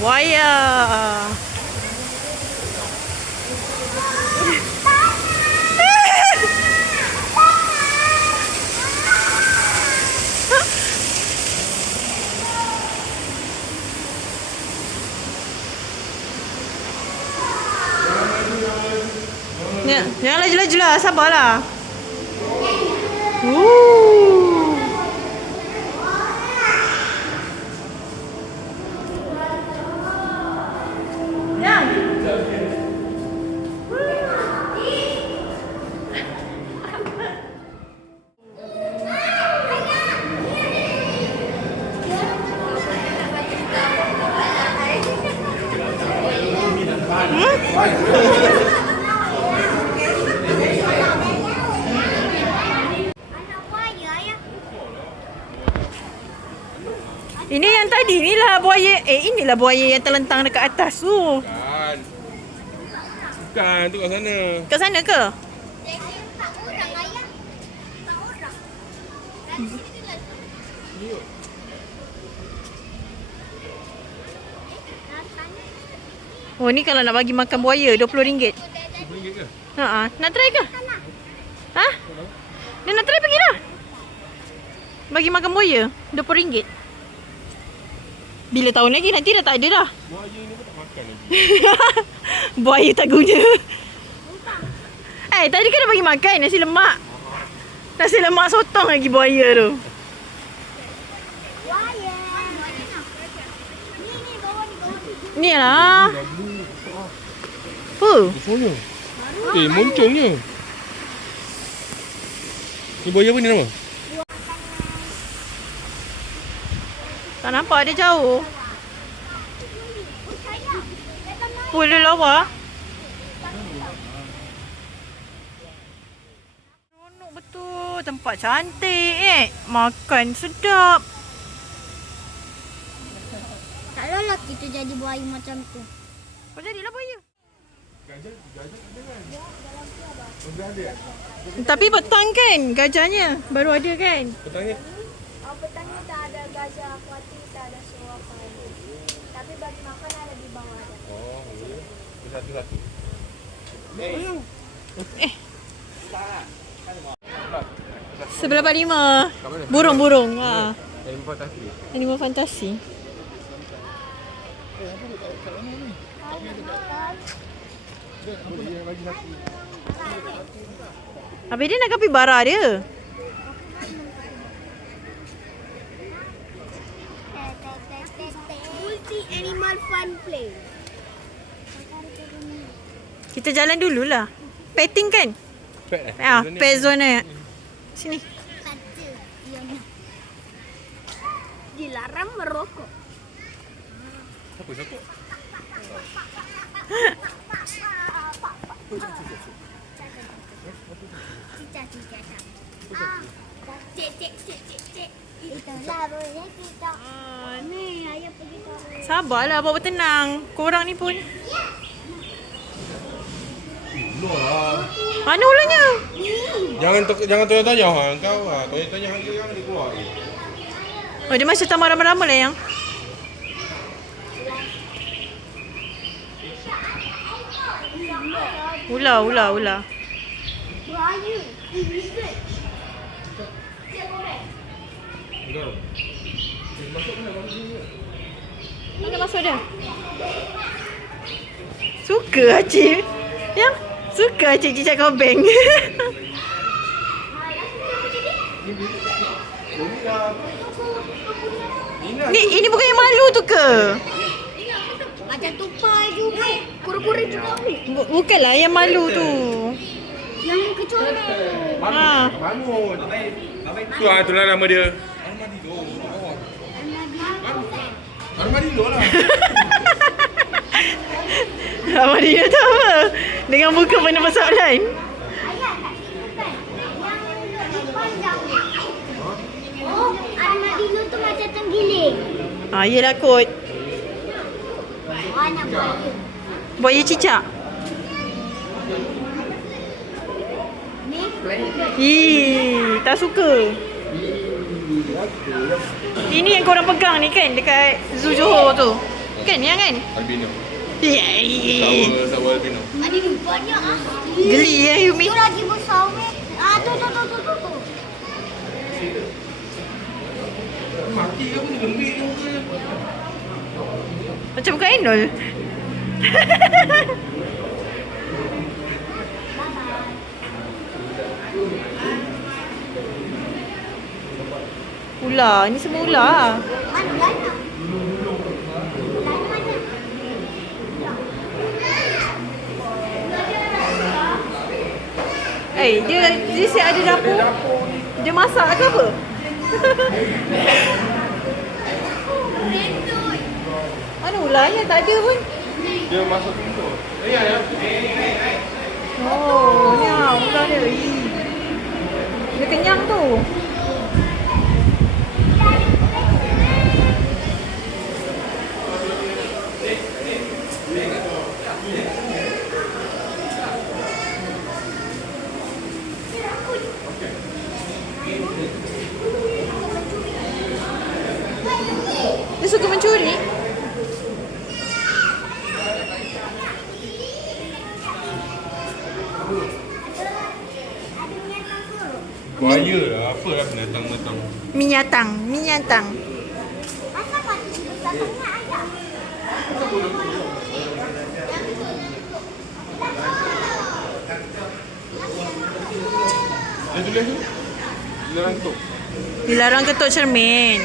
Buaya. Ya, jangan laju-laju lah, sabarlah. Ini yang tadi, inilah buaya. Inilah buaya yang terlentang dekat atas tu. Bukan. Bukan, tu kat sana. Kat sana ke? Oh, ni kalau nak bagi makan buaya RM20. RM20 ke? Ha, nak try ke? Ha? Dia nak try pergilah. Bagi makan buaya RM20. Bila tahun lagi nanti dah tak ada dah. Buaya ni pun tak makan lagi. Buaya tak guna. Tadi kan dah bagi makan nasi lemak. Nasi lemak sotong lagi buaya tu. Buaya. Ni lah. Apa? Besarnya. Moncongnya. Ni buaya apa ni nama? Tak nampak dia jauh. Boleh lawa. Seronok betul. Tempat cantik makan sedap. Taklah kita jadi buaya macam tu. Kau jadilah buaya. Gajah ada kan? Gajah ada? Tapi petang kan gajahnya. Baru ada kan. Petangnya? Petangnya tak ada gajah akuatik, tak ada sewapan. Tapi bagi makan ada di bawah ada. Oh, ya. Satu-satu. Sebelah 45. Burung-burung. Ha. Animal fantasi. Animal fantasi. Habis dia nak kapibara dia. Multi animal fun play. Kita jalan dululah. Petting kan? Pet Pet zone. Sini. Kata yang dilarang merokok. Siapa? Cik. Itulah boleh kita. Ni ayah pergi tahu. Sabarlah, bawa tenang. Korang ni pun. Ular lah. Mana ulahnya? Jangan tanya-tanya kau lah. Tanya-tanya harga yang dia keluar. Oh, dia macam tamat ramai-ramai lah yang. Ular. Buaya. Ular. Masuk mana? Mana masuk dia? Suka Acik. Yang suka Acik cicak kobeng. Ini bukan yang malu tu ke? Macam tupai juga. Kura-kura juga. Bukanlah yang malu tu. Yang kecolek. Ha. Tu lah, itulah nama dia. Armadillo lah. Nama dia tu apa? Dengan muka penuh persoalan. Oh, armadillo tu macam tenggiling. Yelah kot. Anak buaya. Buaya cicak. Ni Tak suka. Ini yang korang pegang ni kan dekat Zoo Johor tu. Kan yang kan? Albino. Yeay. Sawo albino. Ada ni banyak ah. Geli ya Yumi. Tu lagi besar weh. Ah tu. Mati ke apa ni? Gembik ke apa? Macam bukan Enol. Ular, ini semua ular. Mana lana? Lana mana? Dia siap ada dapur. Dia masak ke apa? Mana ularnya? Tak ada pun. Dia masuk pintu. Oh, ni ular dia. Ih. Dia kenyang tu. Dia suka mencuri. Buaya lah. Apa lah binatang-binatang. Minyatang. Asal mati besar sangat ayah? Dia tulis tu. Dilarang ketuk. Dilarang ketuk cermin.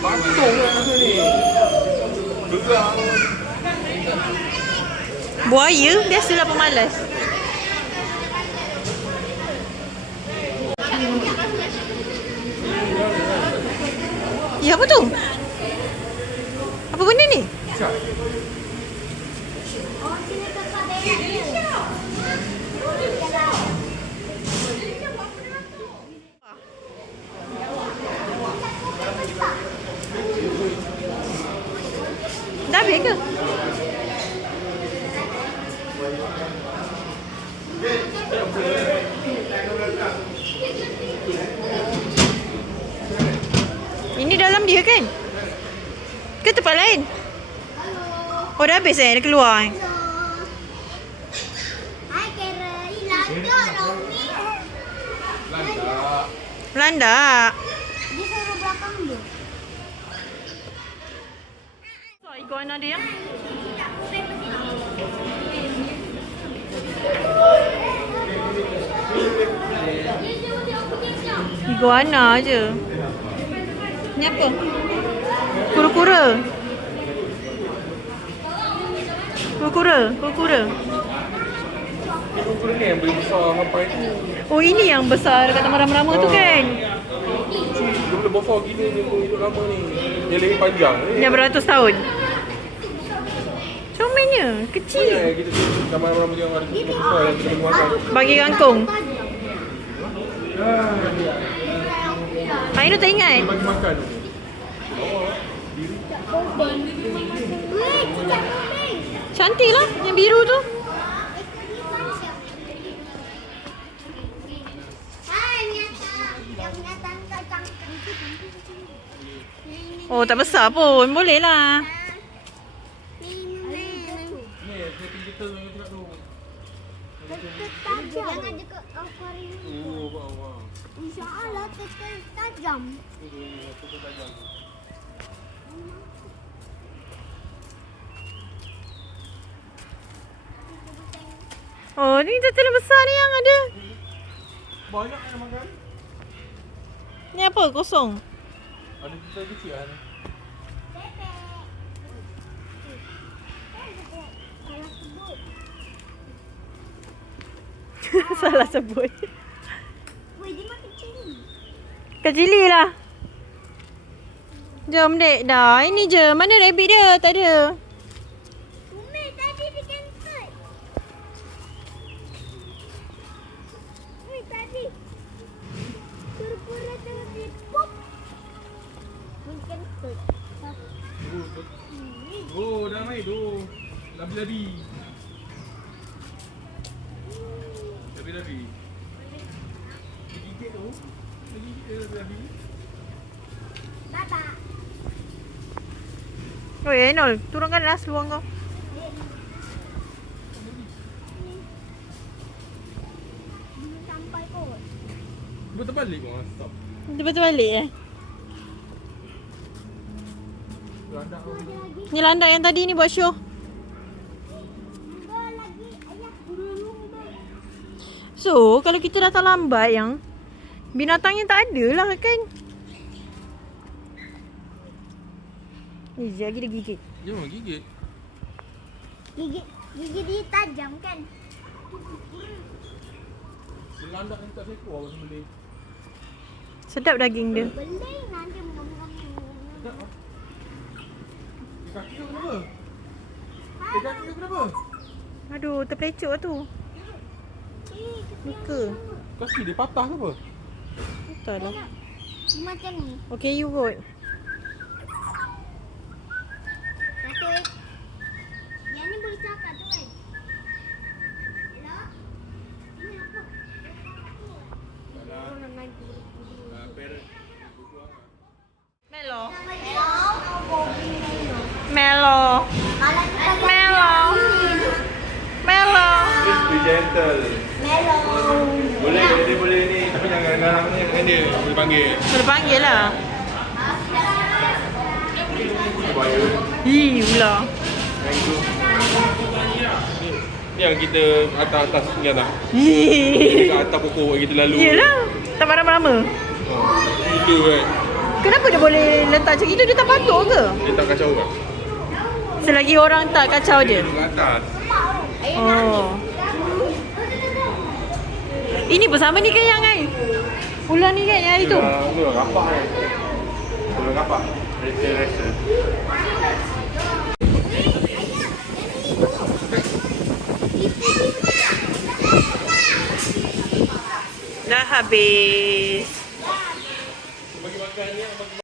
Patung lah rasa ni. Gerak. Buaya biasalah pemalas. Ya, apa tu? Apa benda ni? Cak. Oh sini tempat dia. Dah habis ke? Ini dalam dia kan? Ke tempat lain? Oh dah habis dah keluar. Hai Kara, landak dong ni. Landak. Dia suruh belakang dia. So, iguana dia. Iguana je. Ni apa? Kura-kura. Kura-kura. Ni kura ni yang boleh besar sampai tu. Oh ini yang besar dekat taman rama-rama tu kan? Dia boleh besar gila ni pun hidup lama ni. Dia lebih panjang ni. Yang beratus tahun. Comelnya, kecil. Kita sama ramai yang ada kucing besar yang kita boleh makan. Bagi kangkung. Ainu tak ingat. Bagi makan. Weh, cicak kuning. Cantik lah yang biru tu. Hai, Miata. Yang Miata cantik. Oh tak besar pun. Boleh lah. Jangan dekat akuarium. Oh, bawah. InsyaAllah tajam. Oh ni tetelan besar ni yang ada. Banyak yang makan. Ni apa? Kosong. Ada tetelan kecil kan. Salah sebut. Salah sebut. Weh, dia makin kecil. Kecili lah. Jom dek. Dah ini je. Mana rabbit dia? Tak ada. Umeh, tadi dia cancel. Weh, tadi. Pura-pura tengah dia pop. Weh, cancel. Oh, dah main tu. Labi-labi. Labi-labi. Gigit tu. Baba. Oh, Enol, turunkanlah seluang kau. Belum sampai kot. Betul balik kau stop. Betul balik eh. Landak kau. Ni landak yang tadi ni buat show. Dua lagi. Ayah. So, kalau kita datang lambat yang binatangnya tak ada lah kan. Ni lagi dia gigit. Jangan gigit. Gigi dia tajam kan? Landak ni tak sekor apa semua ni. Sedap daging dia. Beling nanti ngomong-ngomong. Kaki kau kenapa? Kaki kau kenapa? Aduh, terpelecok lah tu. Muka. Kaki dia patah ke apa? Betul lah. Macam ni. Okay, you kot. Satu. Yang ni boleh cakap tu kan? Hello? Ini apa? Salah. Parent. Melo. Hello? Melo. Kalau kita Melo. Melo. Please be gentle. Melo. Boleh, dia boleh ni. Tapi jangan garang ni dengan dia. Boleh panggil. Boleh panggil lah. Bahaya. Ih, pula. Thank you. Ni yang kita atas-atas ni tak? Ih. Dekat atas pokok kita lalu. Yelah. Tak lama-lama. Gila kan? Kenapa dia boleh letak macam itu? Dia tak patut ke? Dia tak kacau kan? Selagi orang tak kacau dia. Dekat atas. Oh. Ini bersama ni kan yang kan? Ular ni kan yang hari tu? Ular rapak kan? Ular rapak. Rasa-rasa. Dah habis. Bagi makan ni, bagi